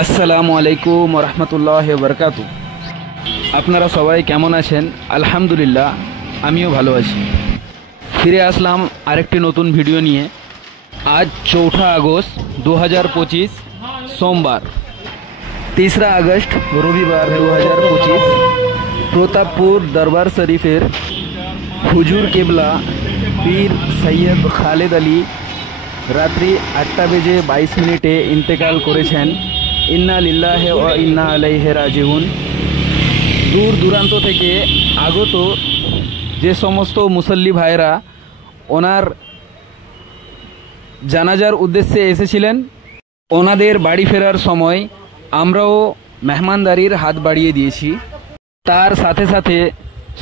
আসসালামু আলাইকুম রহমতুল্লাহ বরকাতু। আপনারা সবাই কেমন আছেন? আলহামদুলিল্লাহ, আমিও ভালো আছি। ফিরে আসলাম আরেকটি নতুন ভিডিও নিয়ে। আজ 4 আগস্ট 2025 সোমবার, 3 আগস্ট রবিবার 2025। প্রতাপপুর দরবার শরীফের হুজুর কেবলা পীর সৈয়দ খালেদ আলী রাত্রি 8টা বেজে 22 মিনিটে ইন্তেকাল করেছেন। ইন্না লিল্লাহি ওয়া ইন্না ইলাইহি রাজিউন। দূর দূরান্ত থেকে আগত যে সমস্ত মুসল্লি ভাইরা ওনার জানাজার উদ্দেশ্যে এসেছিলেন, ওনাদের বাড়ি ফেরার সময় আমরাও মেহমানদারির হাত বাড়িয়ে দিয়েছি। তার সাথে সাথে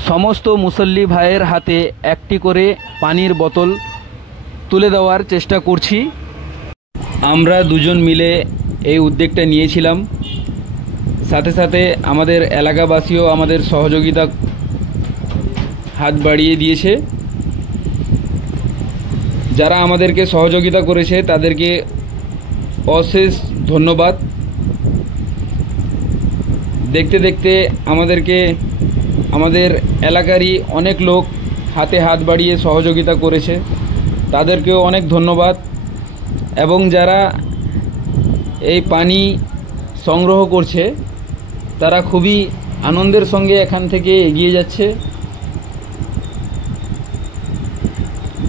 সমস্ত মুসল্লি ভাইয়ের হাতে একটি করে পানির বোতল তুলে দেওয়ার চেষ্টা করছি। আমরা দুজন মিলে এই উদ্যোগটা নিয়েছিলাম। সাথে সাথে আমাদের এলাকাবাসীও আমাদের সহযোগিতা হাত বাড়িয়ে দিয়েছে। যারা আমাদেরকে সহযোগিতা করেছে তাদেরকে অশেষ ধন্যবাদ। দেখতে দেখতে আমাদের এলাকারই অনেক লোক হাতে হাত বাড়িয়ে সহযোগিতা করেছে, তাদেরকেও অনেক ধন্যবাদ। এবং যারা এই পানি সংগ্রহ করছে তারা খুবই আনন্দের সঙ্গে এখান থেকে এগিয়ে যাচ্ছে,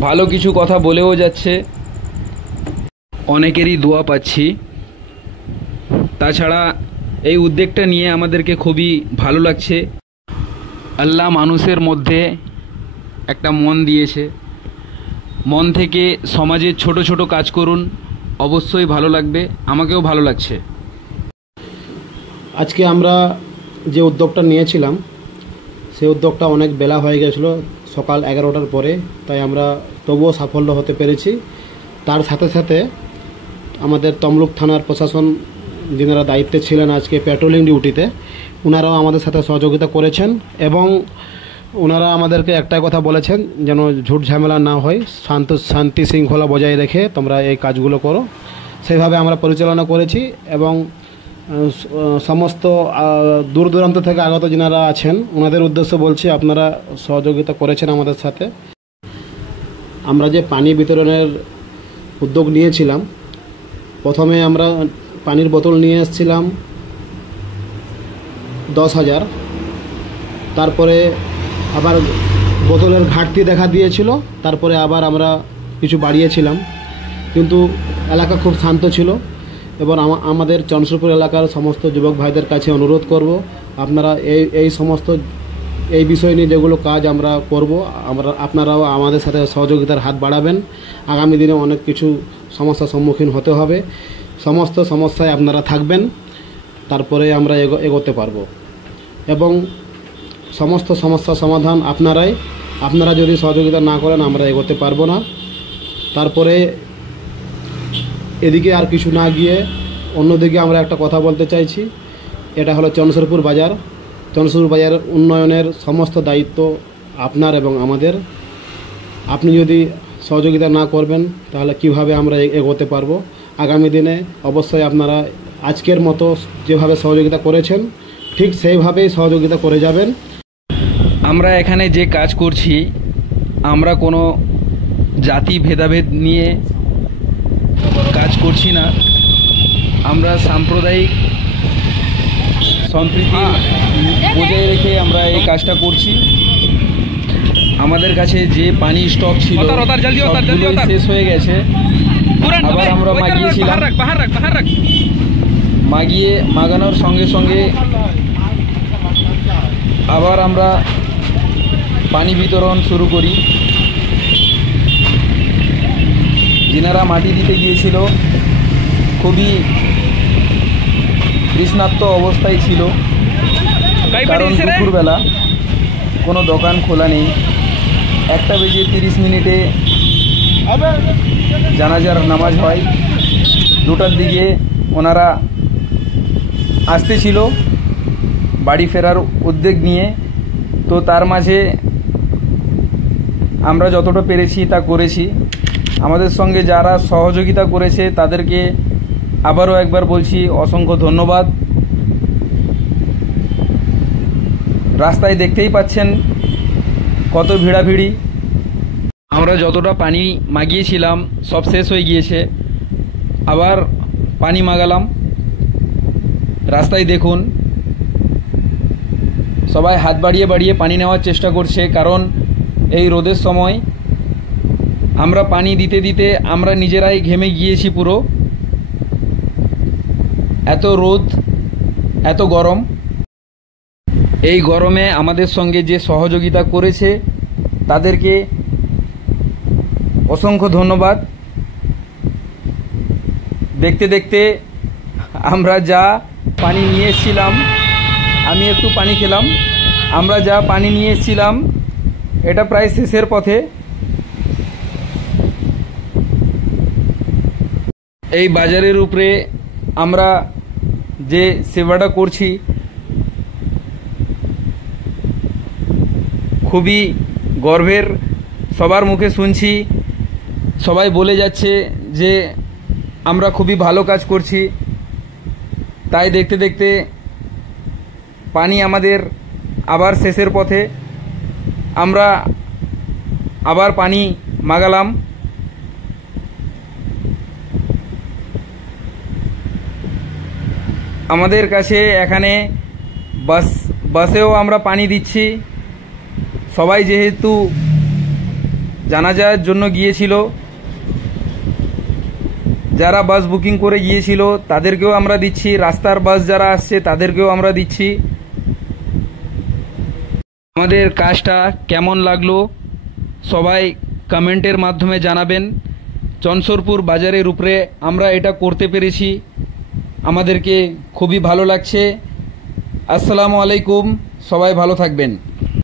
ভালো কিছু কথা বলেও যাচ্ছে, অনেকেরই দোয়া পাচ্ছি। তাছাড়া এই উদ্যোগটা নিয়ে আমাদেরকে খুবই ভালো লাগছে। আল্লাহ মানুষের মধ্যে একটা মন দিয়েছে, মন থেকে সমাজের ছোট ছোট কাজ করুন, অবশ্যই ভালো লাগবে। আমাকেও ভালো লাগছে। আজকে আমরা যে উদ্যোগটা নিয়েছিলাম সেই উদ্যোগটা অনেক বেলা হয়ে গেছিল, সকাল 11টার পরে, তাই আমরা তবুও সাফল্য হতে পেরেছি। তার সাথে সাথে আমাদের তমলুক থানার প্রশাসন যিনারা দায়িত্বে ছিলেন আজকে পেট্রোলিং ডিউটিতে, ওনারাও আমাদের সাথে সহযোগিতা করেছেন এবং ওনারা আমাদেরকে একটাই কথা বলেছেন, যেন ঝুট ঝামেলা না হয়, শান্তি শৃঙ্খলা বজায় রেখে তোমরা এই কাজগুলো করো। সেইভাবে আমরা পরিচালনা করেছি এবং সমস্ত দূর দূরান্ত থেকে আগত যিনারা আছেন ওনাদের উদ্দেশ্যে বলছি, আপনারা সহযোগিতা করেছেন আমাদের সাথে। আমরা যে পানি বিতরণের উদ্যোগ নিয়েছিলাম, প্রথমে আমরা পানির বোতল নিয়ে এসেছিলাম 10,000, তারপরে আবার বোতলের ঘাটতি দেখা দিয়েছিল, তারপরে আবার আমরা কিছু বাড়িয়েছিলাম। কিন্তু এলাকা খুব শান্ত ছিল এবং আমাদের চন্দ্রপুর এলাকার সমস্ত যুবক ভাইদের কাছে অনুরোধ করব, আপনারা এই বিষয় নিয়ে যেগুলো কাজ আমরা করব, আপনারাও আমাদের সাথে সহযোগিতার হাত বাড়াবেন। আগামী দিনে অনেক কিছু সমস্যার সম্মুখীন হতে হবে, সমস্ত সমস্যায় আপনারা থাকবেন, তারপরে আমরা এগোতে পারবো। এবং সমস্ত সমস্যার সমাধান আপনারা যদি সহযোগিতা না করেন আমরা এগোতে পারবো না। তারপরে এদিকে আর কিছু না গিয়ে অন্যদিকে আমরা একটা কথা বলতে চাইছি। এটা হলো চন্দ্রপুর বাজার উন্নয়নের সমস্ত দায়িত্ব আপনার এবং আমাদের। আপনি যদি সহযোগিতা না করবেন তাহলে কিভাবে আমরা এগোতে পারবো? আগামী দিনে অবশ্যই আপনারা আজকের মতো যেভাবে সহযোগিতা করেছেন ঠিক সেইভাবেই সহযোগিতা করে যাবেন। আমরা এখানে যে কাজ করছি, আমরা কোনো জাতি ভেদাভেদ নিয়ে কাজ করছি না। আমরা সাম্প্রদায়িক সম্প্রীতি বজায় রেখে আমরা এই কাজটা করছি। আমাদের কাছে যে পানি স্টক ছিল সবগুলোই শেষ হয়ে গেছে। আবার আমরা মাগিয়েছিলাম, মাগানোর সঙ্গে সঙ্গে আবার আমরা পানি বিতরণ শুরু করি। যিনারা মাটি দিতে গিয়েছিল খুবই তৃষ্ণার্ত অবস্থায় ছিল, কারণ দুপুরবেলা কোনো দোকান খোলা নেই। 1টা বেজে 30 মিনিটে জানাজার নামাজ হয়, 2টার দিকে ওনারা আসতেছিল বাড়ি ফেরার উদ্যোগ নিয়ে। তো তার মাঝে আমরা যতটা পেরেছি তা করেছি। আমাদের সঙ্গে যারা সহযোগিতা করেছে তাদেরকে আবারও একবার বলছি অসংখ্য ধন্যবাদ। রাস্তায় দেখতেই পাচ্ছেন কত ভিড়াভিড়ি। আমরা যতটা পানি মাগিয়েছিলাম সব শেষ হয়ে গিয়েছে, আবার পানি মাগালাম। রাস্তায় দেখুন সবাই হাত বাড়িয়ে বাড়িয়ে পানি নেওয়ার চেষ্টা করছে, কারণ এই রোদের সময় আমরা পানি দিতে দিতে আমরা নিজেরাই ঘেমে গিয়েছি পুরো। এত রোদ, এত গরম। এই গরমে আমাদের সঙ্গে যে সহযোগিতা করেছে তাদেরকে অসংখ্য ধন্যবাদ। দেখতে দেখতে আমরা যা পানি নিয়ে এসেছিলাম, আমি একটু পানি খেলাম, আমরা যা পানি নিয়ে এসেছিলাম এটা প্রায় শেষের পথে। এই বাজারের উপরে আমরা যে সেবাটা করছি খুবই গর্বের। সবার মুখে শুনছি, সবাই বলে যাচ্ছে যে আমরা খুবই ভালো কাজ করছি। তাই দেখতে দেখতে পানি আমাদের আবার শেষের পথে। আমরা আবার পানি মাগালাম। আমাদের কাছে এখানে বাসেও আমরা পানি দিচ্ছি। সবাই যেহেতু জানাজার জন্য গিয়েছিল, যারা বাস বুকিং করে গিয়েছিল তাদেরকেও আমরা দিচ্ছি, রাস্তার বাস যারা আসছে তাদেরকেও আমরা দিচ্ছি। আমাদের কাজটা কেমন লাগলো সবাই কমেন্টের মাধ্যমে জানাবেন। চনসরপুর বাজারের উপরে আমরা এটা করতে পেরেছি, আমাদেরকে খুবই ভালো লাগছে। আসসালামু আলাইকুম, সবাই ভালো থাকবেন।